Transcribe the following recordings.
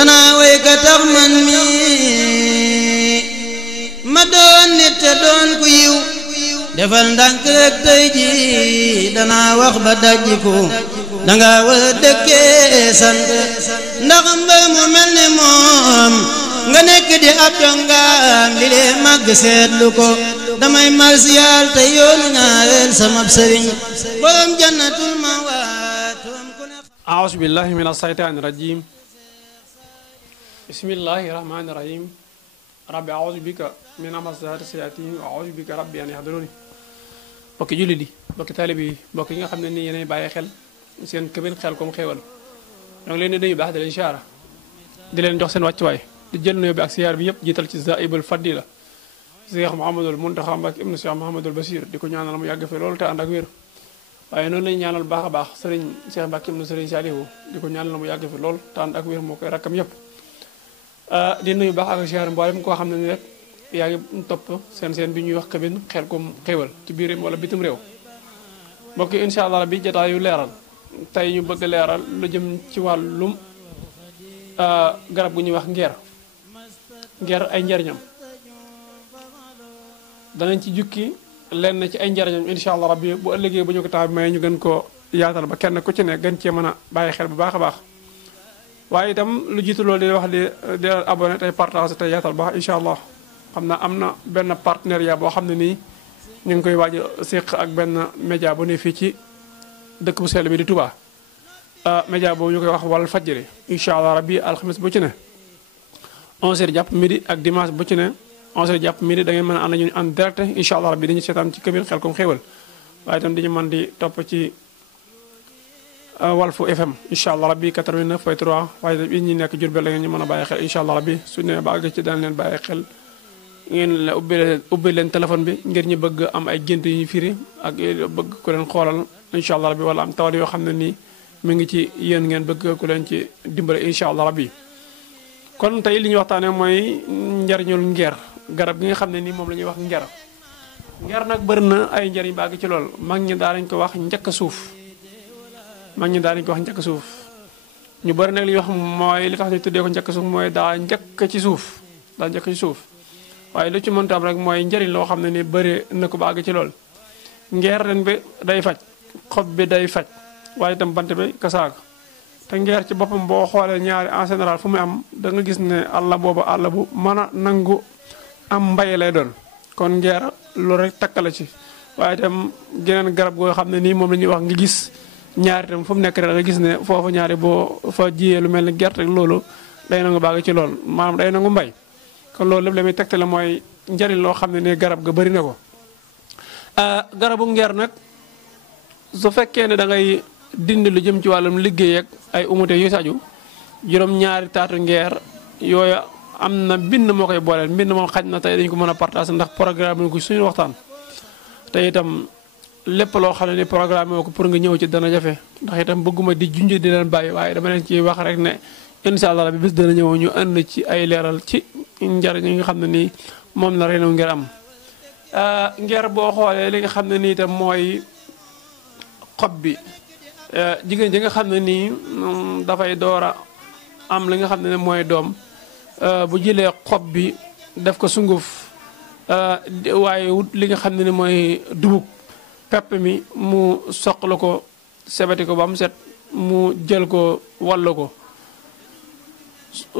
danaa way ka tax man mi ma doon nit te doon ku yiw defal ndànk rek tey ji danaa wax ba dajjiku danga war a dëkkee sant ndax mbër mu mel ni moom nga nekk di ab dongaam li lee màgg seetlu ko damay marsiyaal te yoonu ñaareel sama sëriñ borom jannatul mawaatum ku ne a'uuzu billahi mina shaytaani rajiim bismillahi rahmaani rahiim rabbi a'uuzu bika min hamazaati sayaatiin wa a'uuzu bika rabbi an yahduruun mbokki jullit yi mbokki taalibe yi mbokk yi nga xam ne nii yéenay bàyyi xel seen këbin Xelcom xéewal ñoo ngi leen di nuyu baax di leen siyaara di leen jox seen wàccuwaay di jël nuyoo bi ak siyaar bi yëpp jiital ci zaibul fadila Cheikh Mouhamadul Muntaxa Mbàkke ibnu Cheikh Mouhamadul Basir di ko ñaanal mu yàgg fi loolu te ànd ak wér waaye noonu lañu ñaanal baax a baax sëriñ Cheikh Mbàkke ibnu sëriñ Saalihu di ko ñaanal mu yàgg fi lool te ànd ak wér moo koy rakkam yëpp di nuyu baax ak siyaar mboolem koo xam ne ni rek yaa ngi topp seen bi ñuy wax këbin Xelcom xéewal ci biir wala bitim réew mbokk yi incha allah bi jotaayu leeral tey ñu bëgg leeral lu jëm ci wàllum garab gu ñuy wax ngeer ay njariñam danañ ci jukki lenn ci ay njariñam incha allah rabbi bu ëllëgee bu ñu ko tax may ñu gën koo yaatal ba kenn ku ci ne gën cee mën a bàyyi xel bu baax a baax waaye itam lu jiitu loolu di wax di abonné tey partage tey yaatal baax incha allah xam na am na benn partenariat boo xam ne nii ñu ngi koy waaj a séq ak benn média bu ne fii ci dëkk bu sell bi di Touba média boobu ñu koy wax Walf Fadjri incha allah rabbi alxames bu ci ne 11h jàpp midi ak dimanche bu ci ne 11h jàpp midi da ngeen mën a ànd ñu en direct incha allah rabbi dañu seetaan ci këbin Xelcom xéewal waaye itam dañu mën di topp ci Walf FM incha allah rabbi 89.3 waaye itam it ñi nekk Jurbel la ngeen ñu mën a bàyyi xel incha allah rabbi su ne ba àgg ci dana leen bàyyi xel ngeen la ubbi leen téléphone bi ngir ñu bëgg am ay gént yu firi ak bëgg ku leen xoolal incha allah rabbi wala am tawat yoo xam ne nii mu ngi ci yéen ngeen bëgg ku leen ci dimbale incha allah rabbi kon tey li ñuy waxtaanee mooy njariñul ngeer garab gi nga xam ne nii moom la ñuy wax ngeer nag bëri na ay njariñ bàgg ci lool mag ñi daa nañ ko wax njëkk suuf ñu bëri nag li ñuy wax mooy li tax ñu tuddee ko njëkk suuf mooy daa njëkk ci suuf waaye lu ci mënta am rek mooy njariñ loo xam ne ni bëri na ko bàgg ci lool ngeer ren bi day faj xob bi day faj waaye itam bant bi kasaag te ngeer ci boppam boo xoolee ñaari en général fu muy am da nga gis ne àll boobu àll bu mën a nangu am mbay lay doon kon ngeer loolu rek takkale ci waaye itam geneen garab goo xam ne nii moom la ñuy wax nga gis ñaari itam fu mu nekk rek da nga gis ne foofu ñaari boo fa jiyee lu mel ni gerte rek loolu day nangu bàgg ci lool maanaam day nangu mbay kon loolu lépp la muy tegtale mooy njariñ loo xam ne ni garab ga bëri na ko garabu ngeer nag su fekkee ne da ngay dindi lu jëm ci wàllum liggéey ak ay umute yu saju juróom-ñaari taatu ngeer yooyu am na mbind moo koy booleel mbind moom xaj na tey dañu ko mën a partager ndax programme ko suñu waxtaan te itam lépp loo xam ne ni programme ko pour nga ñëw ci dana jafe ndax itam bëgguma di junj di leen bàyyi waaye dama leen ci wax rek ne incha allah rabbi bis dana ñëw ñu ànd ci ay leeral ci njariñ yi nga xam ne nii moom la reenu ngeer am ngeer boo xoolee li nga xam ne nii itam mooy xob bi jigéen ji nga xam ne nii dafay door a am li nga xam ne mooy doom bu jëlee xob bi def ko sunguf waaye wut li nga xam ne ni mooy dugub pepp mi mu soqla ko sebeti ko ba mu set mu jël ko wallu ko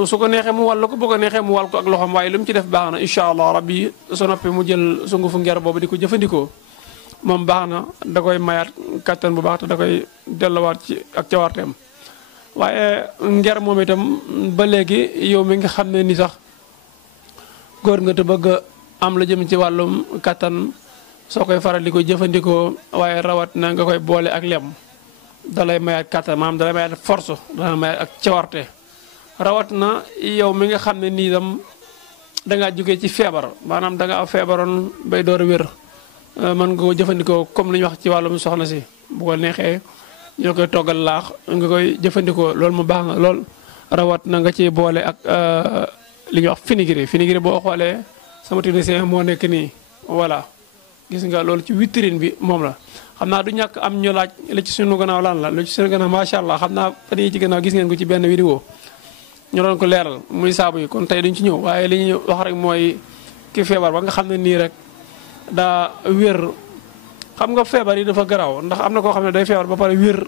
su ko neexee mu wàll ko bu ko neexee mu wàll ko ak loxoom waaye lu mu ci def baax na incha allah rabbi su noppee mu jël sungufu ngeer boobu di ko jëfandikoo moom baax na da koy mayaat kattan bu baax te da koy delluwaat ci ak cawarteem waaye ngeer moom itam ba léegi yow mi nga xam ne ni sax góor nga te bëgg am la jëm ci wàllum kattan soo koy faral di ko jëfandikoo waaye rawat na nga koy boole ak lem dalay mayaat kattan maanaam dalay mayaat force dalay mayaat ak cawarte rawat na yow mi nga xam ne nii itam dangaa jógee ci feebar maanaam dangaa feebaroon bay door a wér mën nga ko jëfandikoo comme li ñu wax ci wàllum soxna si bu ko neexee ñoo koy toggal laax nga koy jëfandikoo loolu mu baax nga lool rawat na nga ci boole ak li ñuy wax finigiri boo xoolee sama technicien moo nekk nii voilà gis nga loolu ci vitrine bi moom la xam naa du ñàkk am ñu laaj li ci suñu gannaaw lan la lu ci suñu gannaaw macha allah xam naa fan yii ci gannaaw gis ngeen ko ci benn vidéo ñu doon ko leeral muy saabu yi kon tey duñ ci ñëw waaye li ñuy wax rek mooy ki feebar ba nga xam ne nii rek daa wér. xam nga feebar yi dafa garaaw ndax am na koo xam ne day feebar ba pare wér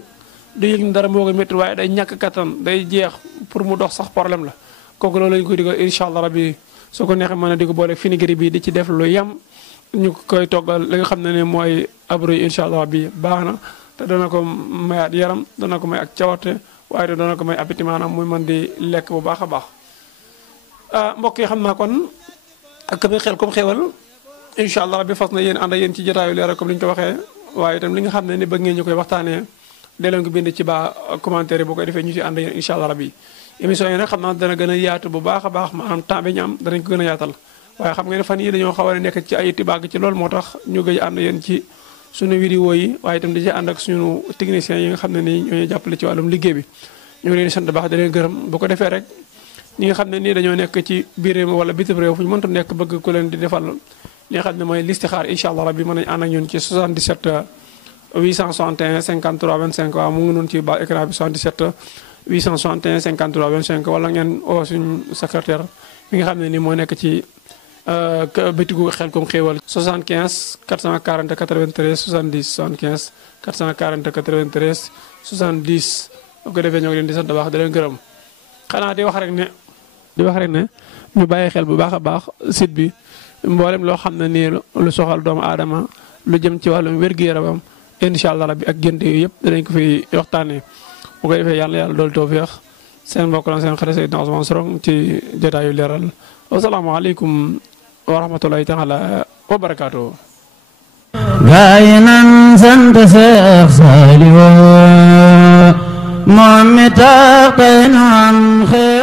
du yëg ni dara moo koy métti waaye day ñàkk kattan day jeex pour mu dox sax problème la kooku loolu lañ koy digal incha allah rabbi soo ko neexee mën a di ko boole finigri bi di ci def lu yem ñu koy toggal li nga xam ne ne mooy abro yi incha allah rabbi baax na te dana ko mayaat yaram dana ko may ak cawarte waaye te dana ko may appétit maanaam muy mën di lekk bu baax a baax mbokk yi xam naa kon ak Kabir Xel comme xewal incha allah rabbi fas na yéen ànd ak yéen ci jotaayu leeral comme li ñu ko waxee waaye itam li nga xam ne ni bëgg ngeen ñu koy waxtaanee dee leen ko bind ci baa commentaire yi boo koy defee ñu ci ànd ak yéen incha allah rabbi émission yi nag xam naa dana gën a yaatu bu baax a baax maanaam temps bi ñu am danañ ko gën a yaatal waaye xam nga ne fan yi dañoo xaw a nekk ci ay tibaag ci loolu moo tax ñu gëj ànd yéen ci suñu vidéo yi waaye itam di ci ànd ak suñu techniciens yi nga xam ne nii ñooñu jàppale ci wàllum liggéey bi ñu ngi leen di sant baax di leen gërëm bu ko defee rek ñi nga xam ne nii dañoo nekk ci biir réew mi wala bitim réew fu ñu mënta nekk bëgg ku leen di defal li nga xam ne mooy listixaar incha allah rabbi mën nañu ànd ak ñun ci 77 861 53 25 waaw mu ngi noonu ci bas écran bi 77 861 53 25 wala ngeen oo suñu secrétaire bi nga xam ne nii moo nekk ci bitigu Xelcom xéewal 75 440 93 70 75 440 93 70 bu ko defee ñoo ngi leen di sant baax di leen gërëm xanaa di wax rek ne ñu bàyyi xel bu baax a baax site bi mboolem loo xam ne nii lu soxal doomu aadama lu jëm ci wàllum wér-gu-yaramam incha allah rabbi ak gént yooyu yëpp danañ ko fi waxtaanee bu ko defee yàlla dool tawfiix seen mbokk la seen xarit Seydina Ousmane Sorong ci jotaayu leeral wasalaamaaleykum wa rahmatulahi taala wa barakaatu. gaay nan sant Seex Saaliw moom mi tax tey nu am xew